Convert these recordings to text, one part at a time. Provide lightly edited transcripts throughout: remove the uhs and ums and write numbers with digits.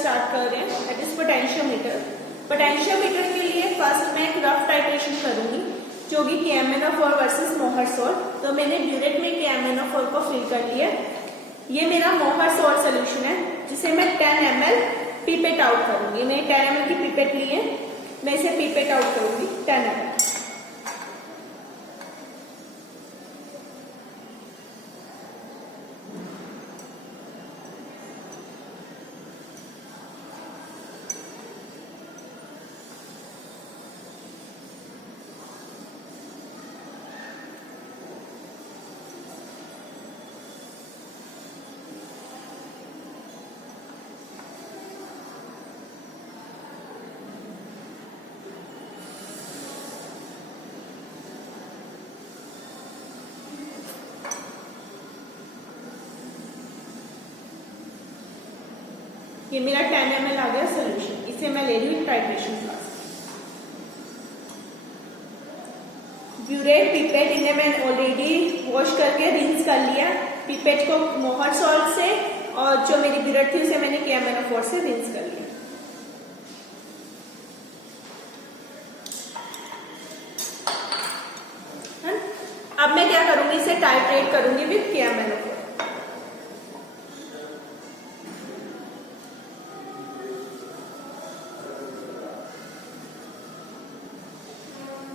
Start कर रहे हैं, दैट इज पोटेंशियोमीटर। पोटेंशियोमीटर के लिए फर्स्ट मैं एक रफ टाइट्रेशन करूंगी जो कि KMnO4 वर्सेस मोहर सॉल्ट। तो मैंने ब्यूरेट में KMnO4 को फिल कर लिया। ये मेरा मोहर सॉल्ट सोल्यूशन है जिसे मैं 10 ml पीपेट आउट करूंगी। मैंने 10 ml की पीपेट ली है, मैं इसे पीपेट आउट करूंगी 10 ml। ये मेरा 10 ml आ गया सोल्यूशन, इसे मैं ले रही हूँ टाइट्रेशन फ्लास्क। ब्यूरेट पिपेट इन्हें मैंने ऑलरेडी वॉश करके रिंस कर लिया। पिपेट को मोहर सॉल्ट से और जो मेरी ब्यूरेट थी उसे मैंने KMnO4 से रिंस कर लिया। अब मैं क्या करूंगी, इसे टाइट्रेट करूंगी विद KMnO4।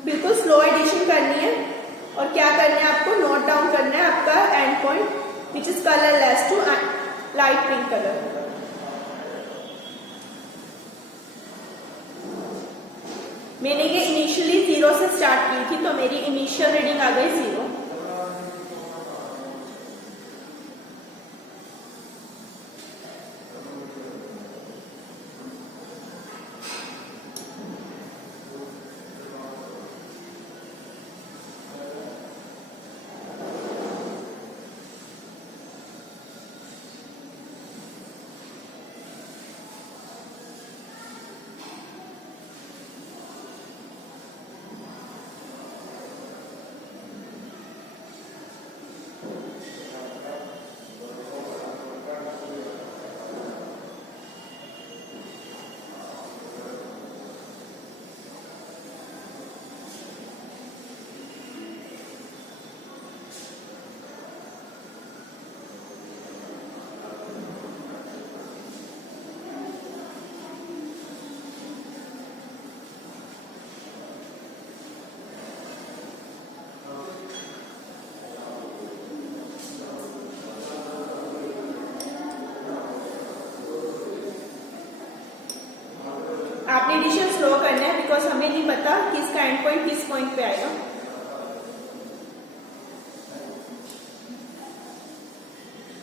बिल्कुल स्लो एडिशन करनी है और क्या करना है आपको नोट डाउन करना है आपका end point which is colourless to light pink colour. मैंने ये इनिशियली 0 से स्टार्ट की थी तो मेरी इनिशियल रीडिंग आ गई 0। आपने एडिशन स्लो करना है बिकॉज हमें नहीं पता कि इसका एंड पॉइंट किस पॉइंट पे आएगा।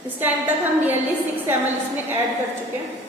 इस टाइम तक हम नियरली 6 ml इसमें ऐड कर चुके हैं।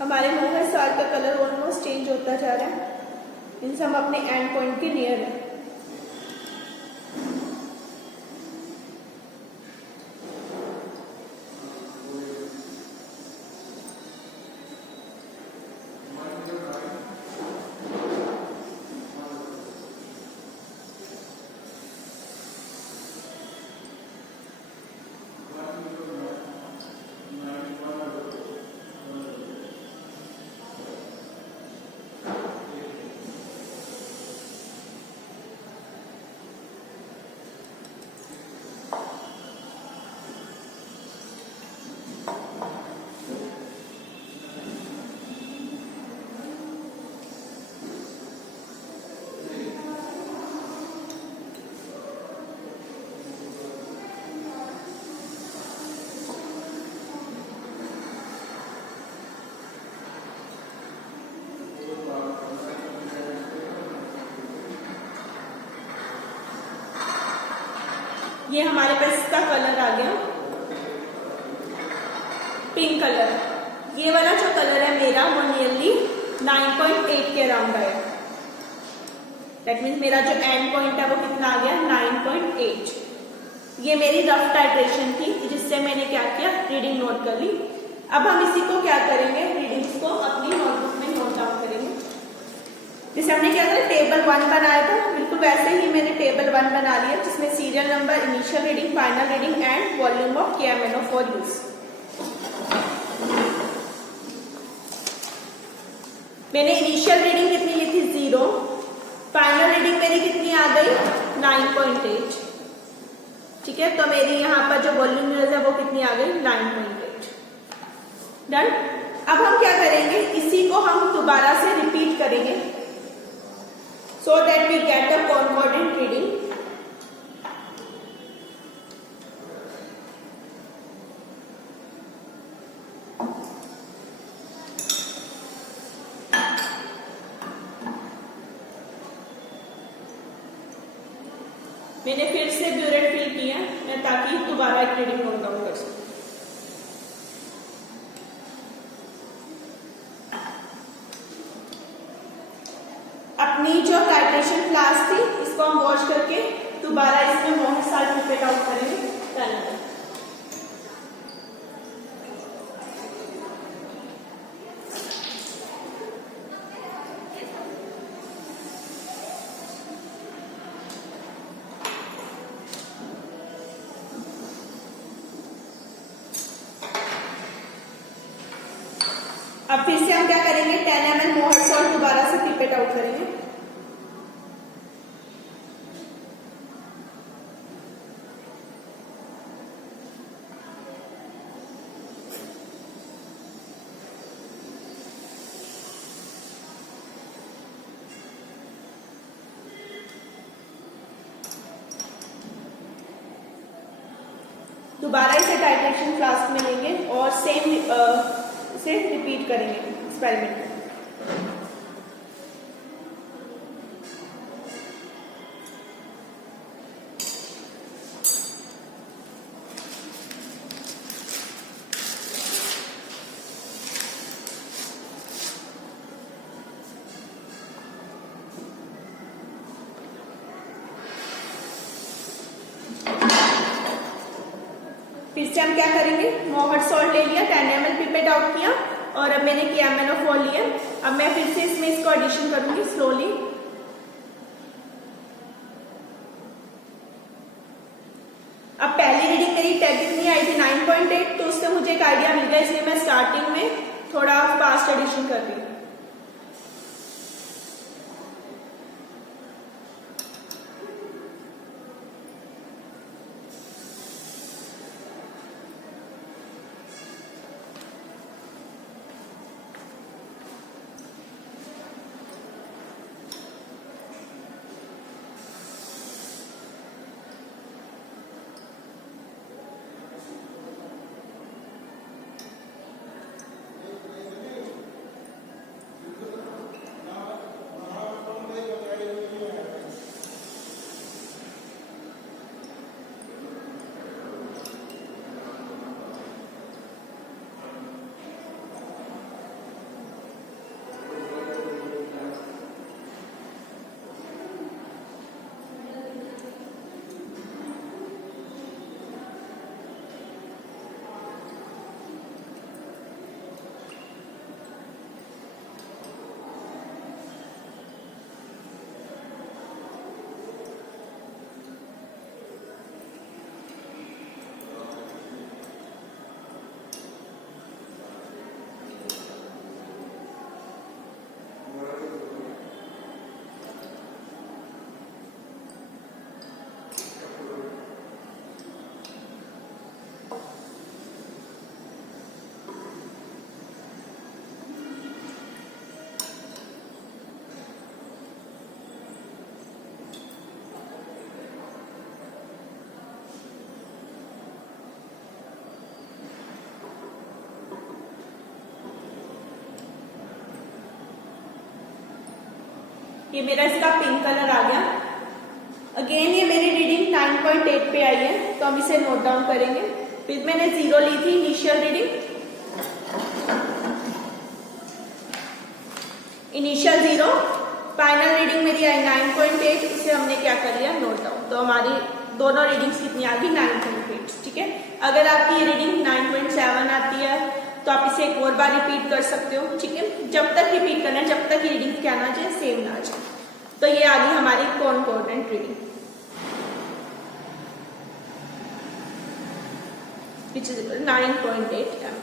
हमारे मोहर सॉल्ट का कलर ऑलमोस्ट चेंज होता जा रहा है, मीन्स हम अपने एंड पॉइंट के नियर है। ये हमारे पास इसका कलर आ गया पिंक कलर। ये वाला जो कलर है मेरा वो नियरली 9.8 के अराउंड आया। दैट मीन्स मेरा जो एंड पॉइंट है वो कितना आ गया 9.8। ये मेरी रफ टाइट्रेशन थी जिससे मैंने क्या किया रीडिंग नोट कर ली। अब हम इसी को क्या करेंगे रीडिंग्स को अपनी नोटबुक में नोट डाउन करेंगे। जैसे हमने क्या था टेबल 1 बनाया था बिल्कुल वैसे ही मैंने टेबल 1 बना लिया जिसमें serial number, initial reading, final reading and volume of KMNO4 use. मैंने इनिशियल रीडिंग कितनी ली थी 0, फाइनल रीडिंग मेरी कितनी आ गई 9.8। ठीक है, तो मेरी यहाँ पर जो वॉल्यूम यूज है वो कितनी आ गई 9.8। डन। अब हम क्या करेंगे इसी को हम दोबारा से रिपीट करेंगे so that we get the concordant reading। मैंने फिर से ब्यूरेट फिल किया मैं ताकि दोबारा एक रीडिंग नोट डाउन कर सकूं। अपनी जो टाइट्रेशन क्लास थी इसको हम वॉश करके दोबारा इसमें मोहर साल्ट पिपेट आउट करेंगे। अब फिर से हम क्या करेंगे 10 ml मोहर साल्ट दोबारा से पिपेट आउट करेंगे। दोबारा इसे टाइट्रेशन फ्लास्क में लेंगे और सेम इसे रिपीट करेंगे एक्सपेरिमेंट। फिर से हम क्या करेंगे मोहर सॉल्ट ले लिया 10 ml पिपेट आउट किया और अब मैंने KMNO4 लिया। अब मैं फिर से इसमें इसको एडिशन करूंगी स्लोली। अब पहली रीडिंग मेरी कितनी आई थी 9.8 तो उससे मुझे एक आइडिया मिल गया इसलिए मैं स्टार्टिंग में थोड़ा फास्ट एडिशन कर रही हूँ। ये मेरा इसका पिंक कलर आ गया। अगेन ये मेरी रीडिंग 9.8 पे आई है, तो हम इसे नोट डाउन करेंगे। फिर मैंने 0 ली थी initial reading, initial 0, final reading मेरी आई 9.8, इसे हमने क्या कर लिया, नोट डाउन। तो हमारी दोनों रीडिंग्स कितनी आ गई, 9.8, ठीक है। अगर आपकी रीडिंग 9.7 आती है तो आप इसे एक और बार रिपीट कर सकते हो, ठीक है। जब तक रिपीट करना है, जब तक रीडिंग क्या ना जाए, सेम ना जाए। तो ये आ गई हमारी concordant reading, which is 9.8 m।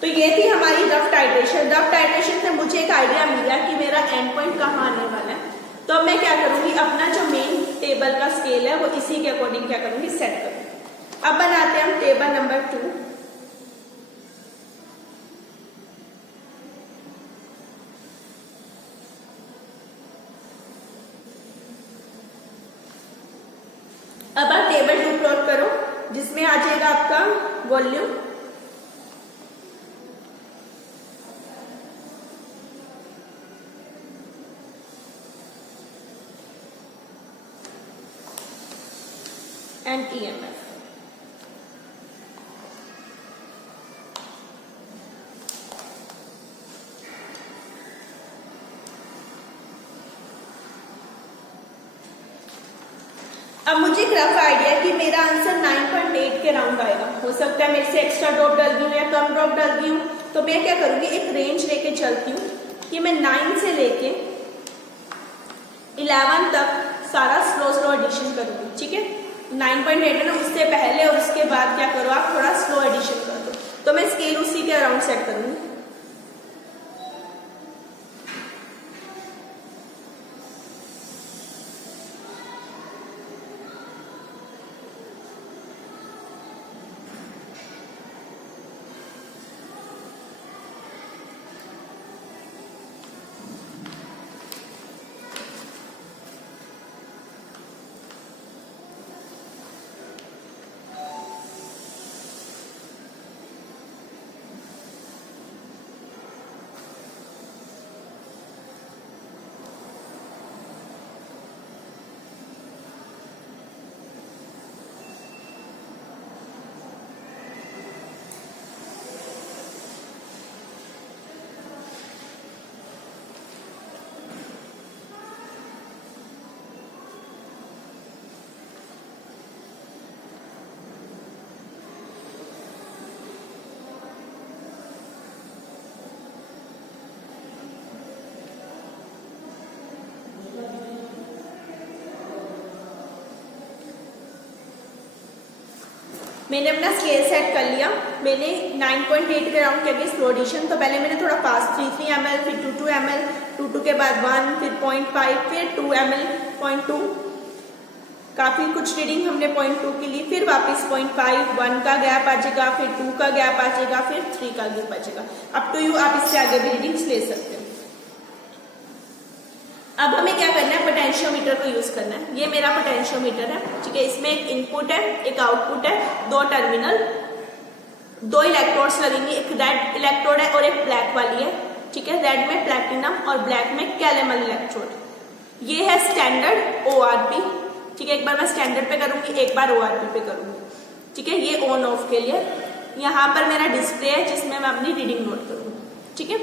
तो ये थी हमारी रफ टाइट्रेशन। रफ टाइट्रेशन से मुझे एक आइडिया मिल गया कि मेरा एंड पॉइंट कहाँ आने वाला है। तो अब मैं क्या करूंगी, अपना जो मेन टेबल का स्केल है वो इसी के अकॉर्डिंग क्या करूंगी, सेट करूंगी। अब बनाते हैं हम टेबल नंबर 2। अब आप टेबल 2 प्लॉट करो, जिसमें आ जाएगा आपका वॉल्यूम, एंड EMF। अब मुझे एक रफ आइडिया है कि मेरा आंसर 9.8 के राउंड आएगा। हो सकता है मेरे से एक्स्ट्रा ड्रॉप डाल दी हूँ या कम ड्रॉप डाल दी हूँ, तो मैं क्या करूंगी, एक रेंज लेके चलती हूँ कि मैं 9 से लेके 11 तक सारा स्लो स्लो एडिशन करूंगी, ठीक है। 9.8 है ना, उससे पहले और उसके बाद क्या करो, आप थोड़ा स्लो एडिशन कर दो। तो मैं स्केल उसी के अराउंड सेट करूंगी। मैंने अपना स्केल सेट कर लिया। मैंने 9.8 के राउंड किया स्लो एडिशन। तो पहले मैंने थोड़ा फास्ट 3 ml, फिर 2 ml, 2 के बाद 1, फिर 0.5, फिर 2 ml, 0.2, काफी कुछ रीडिंग हमने 0.2 की ली। फिर वापस 0.5, 1 का गैप आ जाएगा, फिर 2 का गैप आ जाएगा, फिर 3 का गैप आ जाएगा। अप टू यू, आप इससे आगे भी रीडिंग्स ले सकते हो। अब हमें क्या करना है, पोटेंशियोमीटर को यूज करना है। ये मेरा पोटेंशियोमीटर है, ठीक है। इसमें एक इनपुट है, एक आउटपुट है, 2 टर्मिनल, 2 इलेक्ट्रोड्स लगेंगे। एक रेड इलेक्ट्रोड है और एक ब्लैक वाली है, ठीक है। रेड में प्लैटिनम और ब्लैक में कैलेमल इलेक्ट्रोड। ये है स्टैंडर्ड ORP, ठीक है। एक बार मैं स्टैंडर्ड पे करूंगी, एक बार ORP पे करूंगी, ठीक है। ये ऑन ऑफ के लिए। यहाँ पर मेरा डिस्प्ले है जिसमें मैं अपनी रीडिंग नोट करूंगी, ठीक है।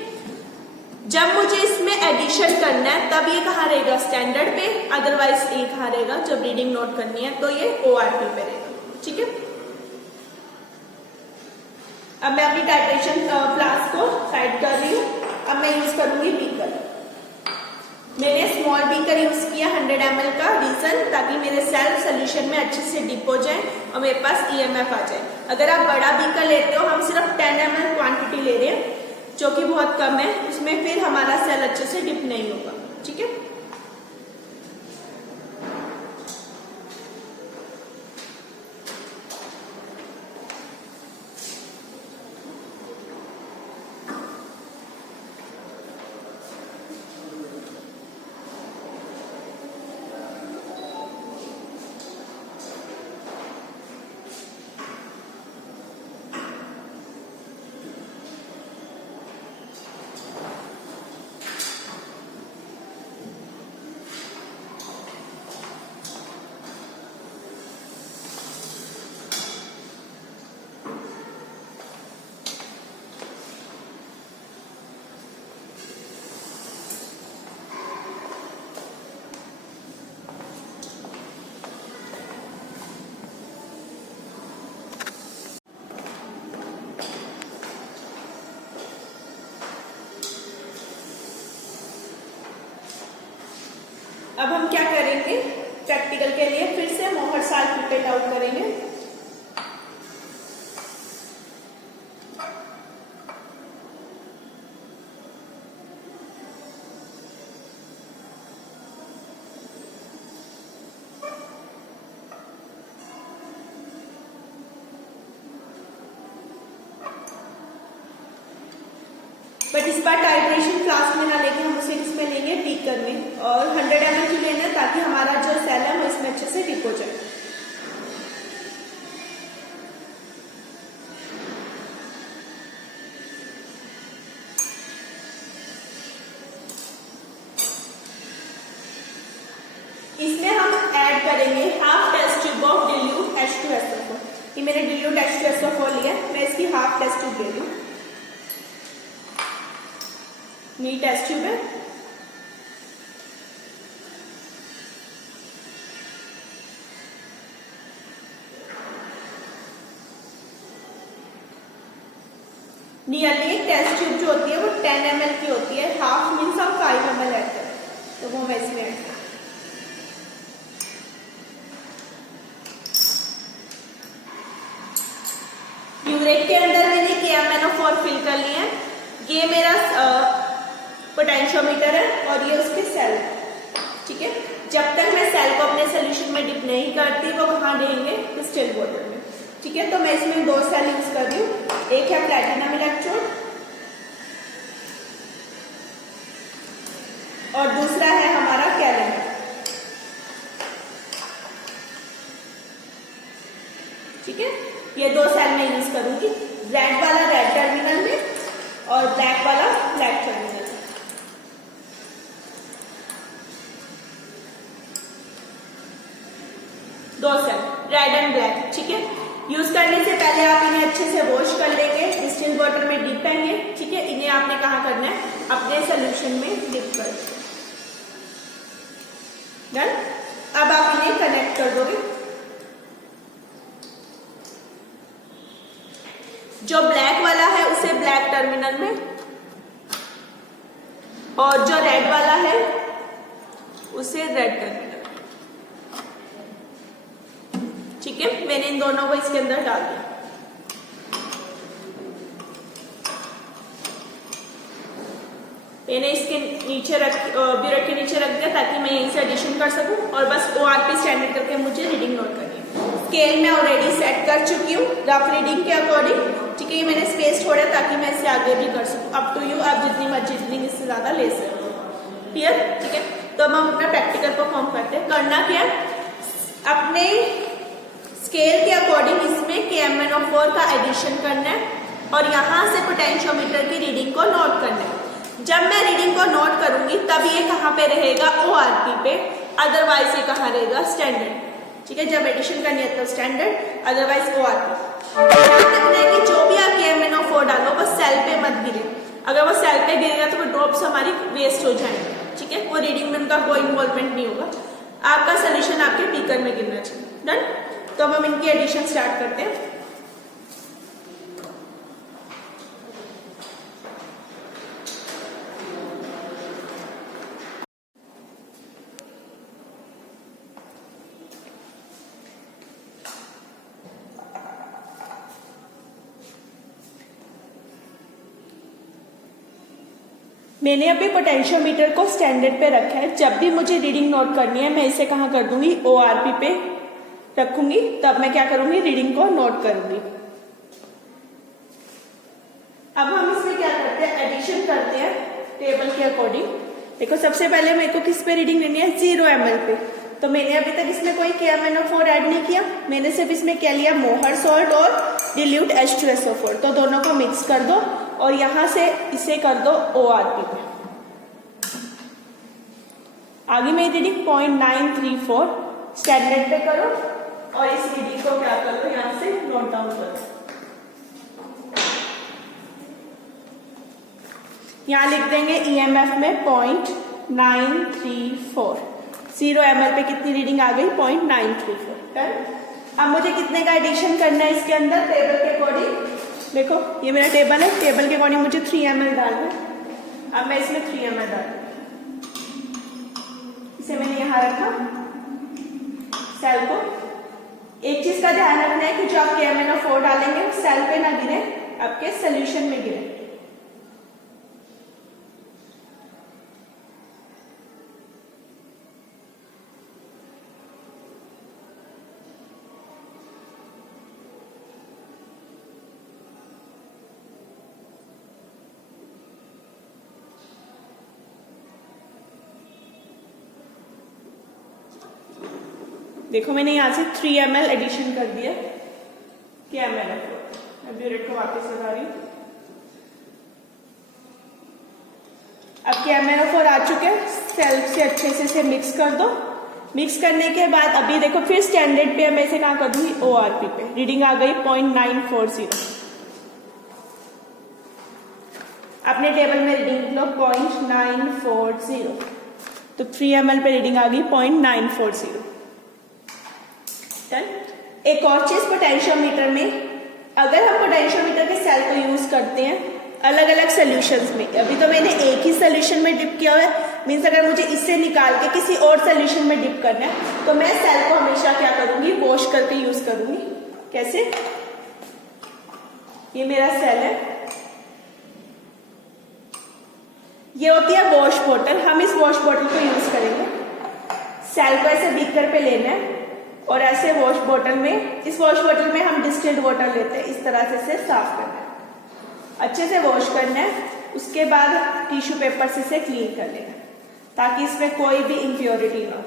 जब मुझे इसमें एडिशन करना है तब ये कहाँ रहेगा, स्टैंडर्ड पे। अदरवाइज ये कहाँ रहेगा, जब रीडिंग नोट करनी है तो ये ORP पे रहेगा, ठीक है। अब मैं अपनी टाइट्रेशन फ्लास्क को साइड कर रही हूँ। अब मैं यूज करूंगी बीकर। मैंने स्मॉल बीकर यूज किया 100 ml का, रीजन ताकि मेरे सेल सोल्यूशन में अच्छे से डिप हो जाए और मेरे पास EMF आ जाए। अगर आप बड़ा बीकर लेते हो, हम सिर्फ 10 ml क्वांटिटी ले रहे हैं जो कि बहुत कम है, उसमें फिर हमारा सेल अच्छे से डिप नहीं होगा, ठीक है। अब हम क्या करेंगे, प्रैक्टिकल के लिए फिर से मोहर साल्ट पिपेट आउट करेंगे। बट इस बार टाइट्रेशन फ्लास्क में ना लेके हम उसे इसमें लेंगे बीकर में, और 100 ml की लेना ताकि हमारा जो सेल है वो इसमें अच्छे से डिप हो जाए। इसमें हम ऐड करेंगे half test tube of dilute H2SO4। ये मैंने डिल्यूट H2SO4 लिया, मैं इसकी हाफ टेस्ट ट्यूब ले रही हूँ। नी टेस्ट ट्यूब है, नियरली एक टेस्ट ट्यूब जो होती है वो 10 ml की होती है, हाफ मीन्स हम 5 ml ऐड करें, तो वो मैं इसमें ऐड करूँ। ब्यूरेट के अंदर मैंने KMnO4 फिल कर लिया है। ये मेरा पोटेंशियोमीटर है और ये उसके सेल है, ठीक है। जब तक मैं सेल को अपने सोल्यूशन में डिप नहीं करती वो कहाँ देंगे, स्टिल वाटर में, ठीक है। तो मैं इसमें 2 सेल यूज कर रही हूँ, एक है प्लैटिनम इलेक्ट्रोड और दूसरा है हमारा कैलेंडर, ठीक है। ये 2 सेल मैं यूज करूंगी, रेड वाला रेड टर्मिनल में और ब्लैक वाला black terminal. 2 cell red and black, ठीक है। यूज करने से पहले आप इन्हें अच्छे से वॉश कर लेंगे, डिस्टिल वाटर में डिप करेंगे, ठीक है। इन्हें आपने कहाँ करना है, अपने सोल्यूशन में डिप कर। डन। अब आप इन्हें कनेक्ट कर दोगे। जो ब्लैक वाला है उसे ब्लैक टर्मिनल में और जो रेड वाला है उसे रेड टर्मिनल, ठीक है। मैंने इन दोनों को इसके अंदर डाल दिया। मैंने इसके नीचे ब्यूरेट के नीचे रख दिया ताकि मैं यहीं से एडिशन कर सकूं, और बस ORP स्टैंडर्ड करके मुझे रीडिंग नोट करनी है। स्केल में ऑलरेडी सेट कर चुकी हूँ रफ रीडिंग के अकॉर्डिंग, ठीक है। ये मैंने स्पेस छोड़ा ताकि मैं इसे आगे भी कर सकूं। अप टू यू, आप जितनी मर्जी रीडिंग इससे ज्यादा ले सकते हो, क्लियर, ठीक है। तो अब हम अपना प्रैक्टिकल परफॉर्म करते हैं। करना क्या है, अपने स्केल के अकॉर्डिंग इसमें KMnO4 का एडिशन करना है और यहाँ से पोटेंशियोमीटर की रीडिंग को नोट करना है। जब मैं रीडिंग को नोट करूंगी तब ये कहाँ पे रहेगा, ORP पे, अदरवाइज ये कहाँ रहेगा, स्टैंडर्ड, ठीक है। जब एडिशन करनी है तो स्टैंडर्ड, अदरवाइज ORP। ध्यान रखना है कि जो भी आप KMnO4 डालो वो सेल पे मत गिरे, अगर वो सेल पे गिरेगा तो वो ड्रॉप्स हमारी वेस्ट हो जाएंगे, ठीक है। वो रीडिंग में उनका कोई इन्वॉल्वमेंट नहीं होगा, आपका सोल्यूशन आपके बीकर में गिरना चाहिए। डन। तो अब हम इनकी एडिशन स्टार्ट करते हैं। मैंने अभी पोटेंशियोमीटर को स्टैंडर्ड पे रखा है। जब भी मुझे रीडिंग नोट करनी है मैं इसे कहाँ कर दूंगी, ORP पे रखूंगी, तब मैं क्या करूंगी, रीडिंग को नोट करूंगी। अब हम इसमें क्या करते हैं, एडिशन करते हैं टेबल के अकॉर्डिंग। देखो सबसे पहले मेरे को किस पे रीडिंग लेनी है, 0 ml पे। तो मैंने अभी तक इसमें कोई KMnO4 ऐड नहीं किया, मैंने सिर्फ इसमें क्या लिया, मोहर सॉल्ट और डिल्यूट H2SO4। तो दोनों को मिक्स कर दो और यहां से इसे कर दो ORP पे। आगे मेरी रीडिंग 0.934 स्टैंडर्ड पे करो और इस रीडिंग को क्या करो, यहां से नोट डाउन करो। यहां लिख देंगे EMF में 0.934। 0 ml पे कितनी रीडिंग आ गई, 0.934। अब मुझे कितने का एडिशन करना है इसके अंदर, टेबल के अकॉर्डिंग। देखो ये मेरा टेबल है, टेबल के अकॉर्डिंग मुझे 3 ml डालना है। अब मैं इसमें 3 ml डालूंगी। इसे मैंने यहां रखा सेल को। एक चीज का ध्यान रखना है कि जो आप KMnO4 डालेंगे सेल पे ना गिरे, आपके सोल्यूशन में गिरे। देखो मैंने यहां से 3 ml एडिशन कर दिया KMnO4। मैं ब्यूरेट को वापस लगा रही हूँ। अब KMnO4 आ चुके हैं, सेल से अच्छे से इसे मिक्स कर दो। मिक्स करने के बाद अभी देखो फिर स्टैंडर्ड पे मैं इसे कहाँ कर दूंगी, ORP पे। रीडिंग आ गई 0.940। अपने टेबल में रीडिंग लो 0.940, तो 3 ml पे रीडिंग आ गई 0.940। एक और चीज पोटेंशियोमीटर में, अगर हम पोटेंशियोमीटर के सेल को यूज करते हैं अलग अलग सोल्यूशंस में, अभी तो मैंने एक ही सोल्यूशन में डिप किया हुआ है, मीन्स अगर मुझे इससे निकाल के किसी और सोल्यूशन में डिप करना है तो मैं सेल को हमेशा क्या करूंगी, वॉश करके यूज करूंगी। कैसे? ये मेरा सेल है, ये होती है वॉश बॉटल। हम इस वॉश बॉटल को यूज करेंगे। सेल को ऐसे बीकर पे लेना है और ऐसे वॉश बॉटल में, इस वॉश बॉटल में हम डिस्टिल्ड वाटर लेते हैं, इस तरह से इसे साफ करना है, अच्छे से वॉश करना है। उसके बाद टिश्यू पेपर से इसे क्लीन कर लेना है ताकि इसमें कोई भी इम्प्योरिटी ना हो।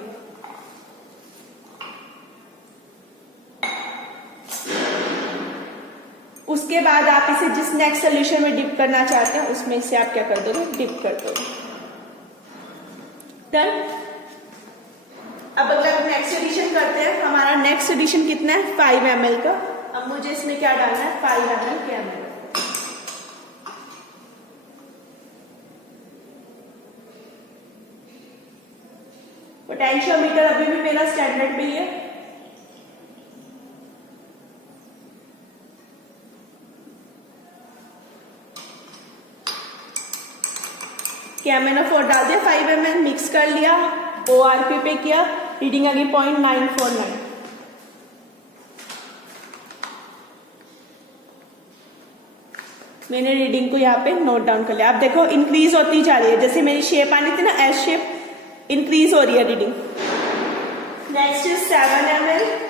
उसके बाद आप इसे जिस नेक्स्ट सोल्यूशन में डिप करना चाहते हैं उसमें इसे आप क्या कर दोगे, डिप कर दोगे। डन। अब अगर नेक्स्ट एडिशन करते हैं, हमारा नेक्स्ट एडिशन कितना है, 5 ml का। अब मुझे इसमें क्या डालना है, 5 ml KMnO। पोटेंशियोमीटर अभी भी मेरा स्टैंडर्ड पे ही है। KMnO4 डाल दिया, 5 ml मिक्स कर लिया, ORP पे किया, रीडिंग आ गई 0.949। मैंने रीडिंग को यहाँ पे नोट डाउन कर लिया। आप देखो इंक्रीज होती जा रही है, जैसे मेरी शेप आनी थी ना एस शेप, इंक्रीज हो रही है रीडिंग। Next is 7 ml।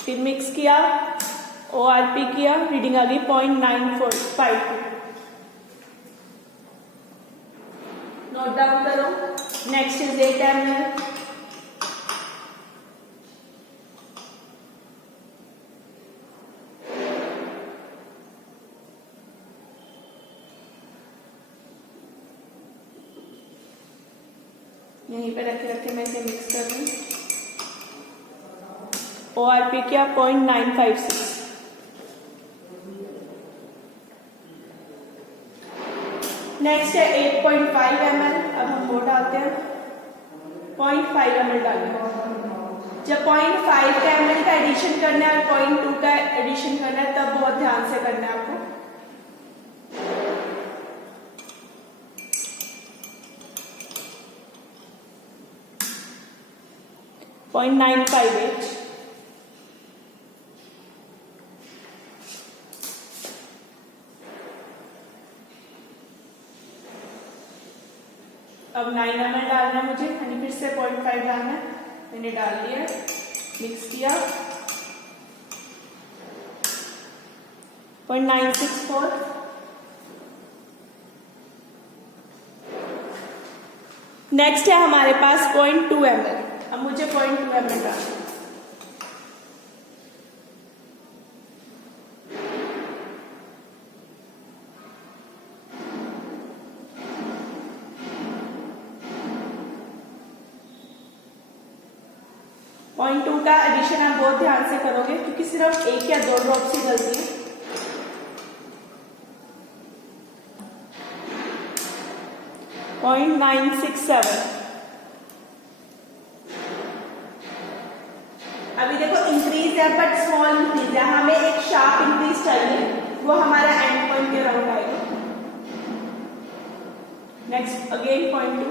फिर मिक्स किया, ORP किया, रीडिंग आ गई 0.945। नोट डाउन करो। Next is 8 ml। यहीं पे रखे रखे मैं इसे मिक्स कर दूं। ORP किया 0.956। नेक्स्ट है 8.5 ml। अब हम वो डालते हैं 0.5 ml डालेंगे। जब 0.5 ml का एडिशन करना है और 0.2 का एडिशन करना है तब बहुत ध्यान से करना है आपको। पॉइंट 958। अब 9 ml डालना है मुझे, यानी फिर से 0.5 डालना है। मैंने डाल दिया, मिक्स किया, 0.964। नेक्स्ट है हमारे पास 0.2 ml। अब मुझे 0.2 ml डालना है। पॉइंट 2 का एडिशन आप बहुत ध्यान से करोगे क्योंकि सिर्फ 1 या 2 ड्रॉप से डलती है। 0.967। अभी देखो इंक्रीज है बट स्मॉल इंक्रीज है, हमें एक शार्प इंक्रीज चाहिए, वो हमारा एंड पॉइंट के अराउंड आएगा। नेक्स्ट अगेन 0.2,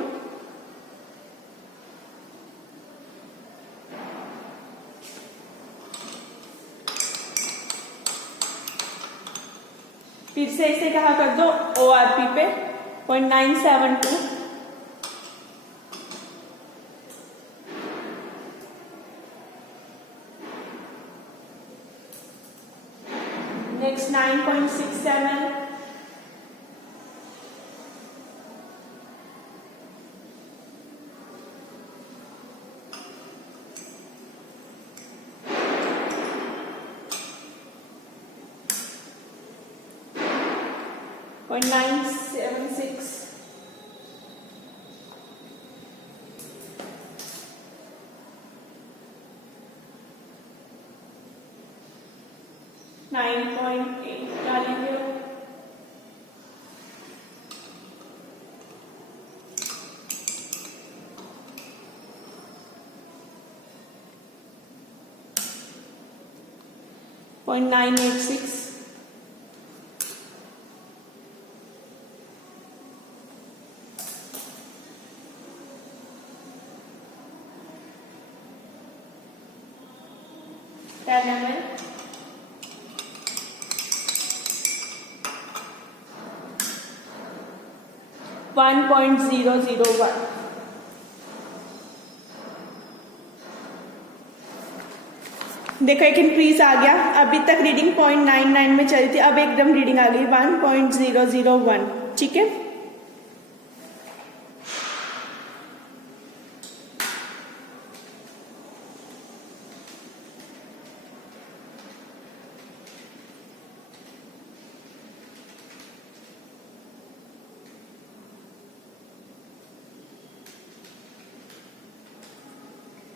फिर से इसे कहा कर दो ORP पे 0.972, नेक्स्ट 9.67, .976, 9.8 डालेंगे, .986, 10 ml, 1.001। देखो एक इंक्रीज आ गया, अभी तक रीडिंग 0.99 में चली थी, अब एकदम रीडिंग आ गई 1.001। ठीक है,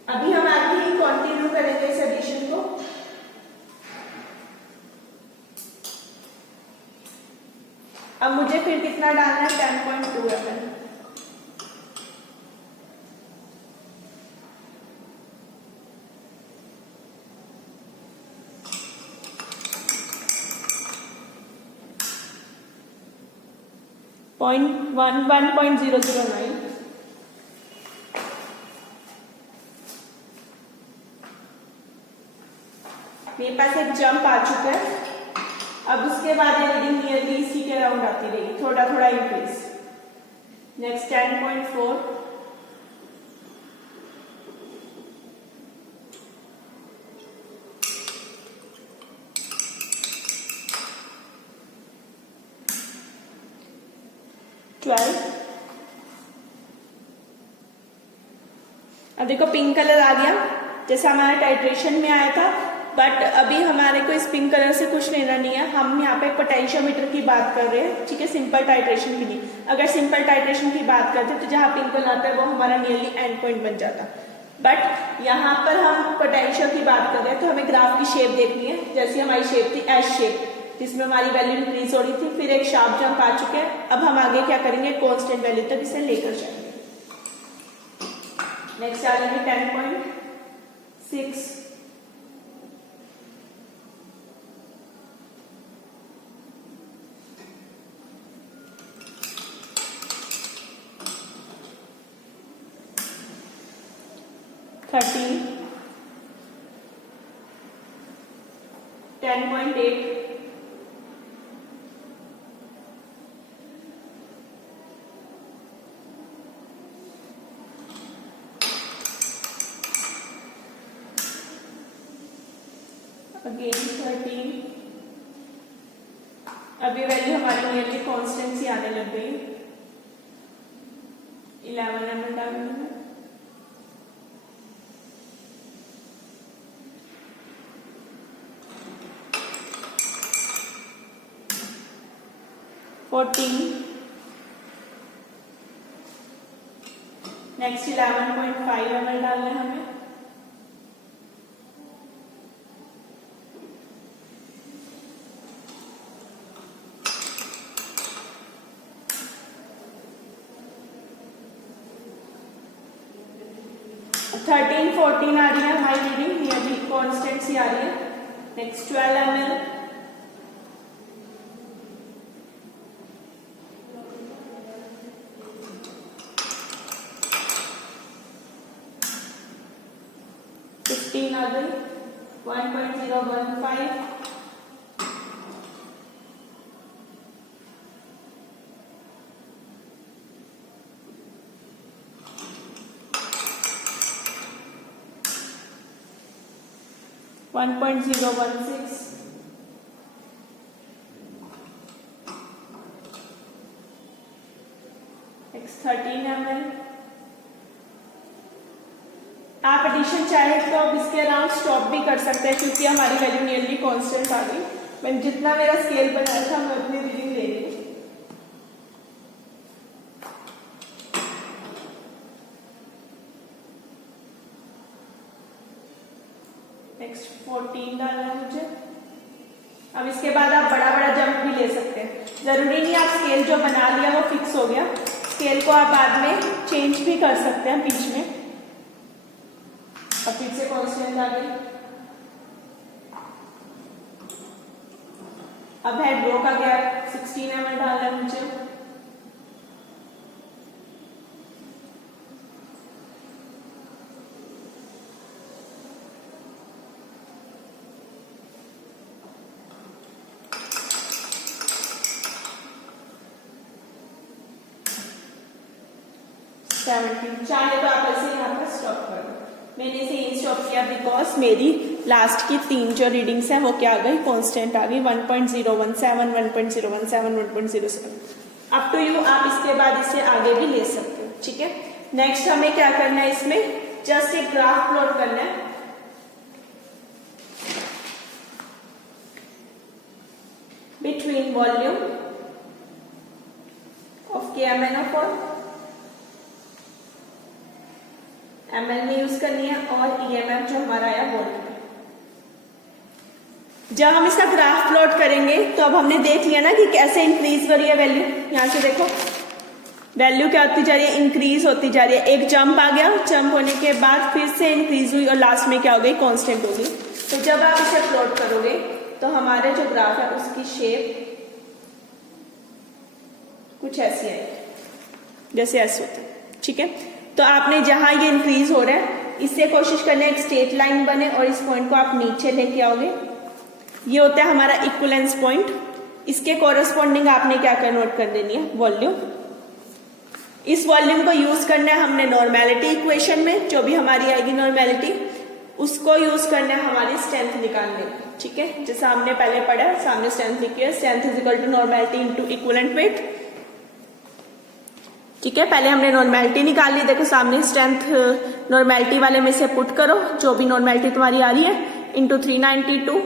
अभी हम आगे ही कंटिन्यू करेंगे इस एडिशन को। अब मुझे फिर कितना डालना है, 10.2 ml। .1 1.009। मेरे पास एक जंप आ चुका है, अब उसके बाद ये रीडिंग नियरली इसी के अराउंड आती रहेगी, थोड़ा थोड़ा इंक्रीज। नेक्स्ट 10.4, अब देखो पिंक कलर आ गया, जैसा हमारा टाइट्रेशन में आया था, बट अभी हमारे को इस पिंक कलर से कुछ लेना नहीं है, हम यहाँ पे पोटेंशियोमीटर की बात कर रहे हैं। ठीक है, सिंपल टाइट्रेशन की नहीं। अगर सिंपल टाइट्रेशन की बात करते तो जहाँ पिंक कलर आता है वो हमारा नियरली एंड पॉइंट बन जाता, बट यहाँ पर हम पोटेंशियल की बात कर रहे हैं, तो हमें ग्राफ की शेप देखनी है। जैसी हमारी शेप थी एस शेप, जिसमें हमारी वैल्यू इंक्रीज हो रही थी, फिर एक शार्प जंप आ चुके हैं। अब हम आगे क्या करेंगे, कॉन्स्टेंट वैल्यू तक इसे लेकर जाएंगे। नेक्स्ट आ जाएंगे 10.6, थर्टी, 10.8, 13। अब ये वैल्यू हमारी नियरली कांस्टेंट सी आने लग गई, 11 ml डालेंगे। 14, नेक्स्ट 11.5 ml डालना है हमें। 13-14 आ रही है हमारी रीडिंग, ये भी कॉन्स्टेंट सी आ रही है। नेक्स्ट 12 ml, आ गई 1.015, Next 13 ml। आप एडिशन चाहे तो अब इसके अराउंड स्टॉप भी कर सकते हैं क्योंकि हमारी वैल्यू नियरली कांस्टेंट आ गई। मैं जितना मेरा स्केल बनाया था मैं उतनी रीडिंग ले रही हूँ। नेक्स्ट 14 डालना है मुझे। अब इसके बाद आप बड़ा बड़ा जंप भी ले सकते हैं, जरूरी नहीं आप स्केल जो बना लिया वो फिक्स हो गया, स्केल को आप बाद में चेंज भी कर सकते हैं बीच में। अब फिर से कांस्टेंट आ गई। अब हेड रो का गैप 16 ml डालना है मुझे। चाहे तो आप ऐसे यहाँ पर स्टॉप कर दो। मैंने इसे यही स्टॉप किया बिकॉज मेरी लास्ट की 3 जो रीडिंग्स हैं वो क्या आ गई, कांस्टेंट आ गई 1.017, 1.017, 1.07। अप टू यू, आप इसके बाद इसे आगे भी ले सकते हो। ठीक है, नेक्स्ट हमें क्या करना है, इसमें जस्ट एक ग्राफ प्लॉट करना है between volume of KMnO4, ml में यूज करनी है, और EMF जो हमारा आया वोल्ट में। जब हम इसका ग्राफ प्लॉट करेंगे तो अब हमने देख लिया ना कि कैसे इंक्रीज हो रही है वैल्यू। यहां से देखो वैल्यू क्या होती जा रही है, इंक्रीज होती जा रही है। एक जंप आ गया, जंप होने के बाद फिर से इंक्रीज हुई और लास्ट में क्या हो गई, कांस्टेंट हो गई। तो जब आप इसे प्लॉट करोगे तो हमारे जो ग्राफ है उसकी शेप कुछ ऐसी आएगी, जैसे ऐसे होता है। ठीक है, तो आपने जहां ये इंक्रीज हो रहा है इससे कोशिश करना है एक स्ट्रेट लाइन बने और इस पॉइंट को आप नीचे लेके आओगे। ये होता है हमारा इक्विवेलेंस पॉइंट। इसके कोरस्पॉन्डिंग आपने क्या कर नोट कर देनी है, वॉल्यूम। इस वॉल्यूम को यूज करना है हमने नॉर्मेलिटी इक्वेशन में, जो भी हमारी आएगी नॉर्मेलिटी उसको यूज करना है हमारी स्ट्रेंथ निकालने में। ठीक है, जैसा हमने पहले पढ़ा, सामने स्ट्रेंथ लिखी है, strength is equal to normality into equivalent weight. ठीक है, पहले हमने नॉर्मेलिटी निकाल ली, देखो सामने स्ट्रेंथ नॉर्मेलिटी वाले में से पुट करो जो भी नॉर्मेलिटी तुम्हारी आ रही है इंटू 392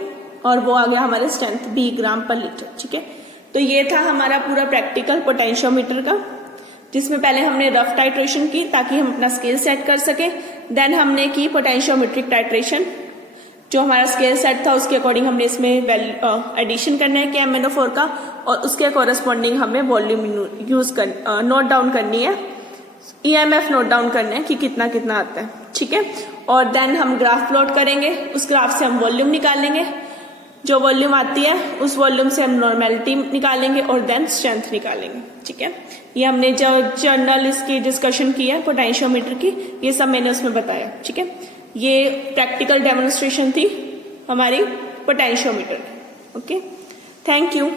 और वो आ गया हमारे स्ट्रेंथ B ग्राम पर लीटर। ठीक है, तो ये था हमारा पूरा प्रैक्टिकल पोटेंशियोमीटर का, जिसमें पहले हमने रफ टाइट्रेशन की ताकि हम अपना स्केल सेट कर सके। देन हमने की पोटेंशियोमेट्रिक टाइट्रेशन, जो हमारा स्केल सेट था उसके अकॉर्डिंग हमने इसमें एडिशन करना है KMnO4 का, और उसके कोरस्पॉन्डिंग हमें वॉल्यूम यूज कर नोट डाउन करनी है, EMF नोट डाउन करना है कि कितना कितना आता है। ठीक है, और देन हम ग्राफ प्लॉट करेंगे, उस ग्राफ से हम वॉल्यूम निकालेंगे, जो वॉल्यूम आती है उस वॉल्यूम से हम नॉर्मेलिटी निकालेंगे और देन स्ट्रेंथ निकालेंगे। ठीक है, ये हमने जो जर्नल इसकी डिस्कशन की है पोटेंशियोमीटर की, ये सब मैंने उसमें बताया। ठीक है, ये प्रैक्टिकल डेमोन्स्ट्रेशन थी हमारी पोटेंशियोमीटर। Okay, thank you.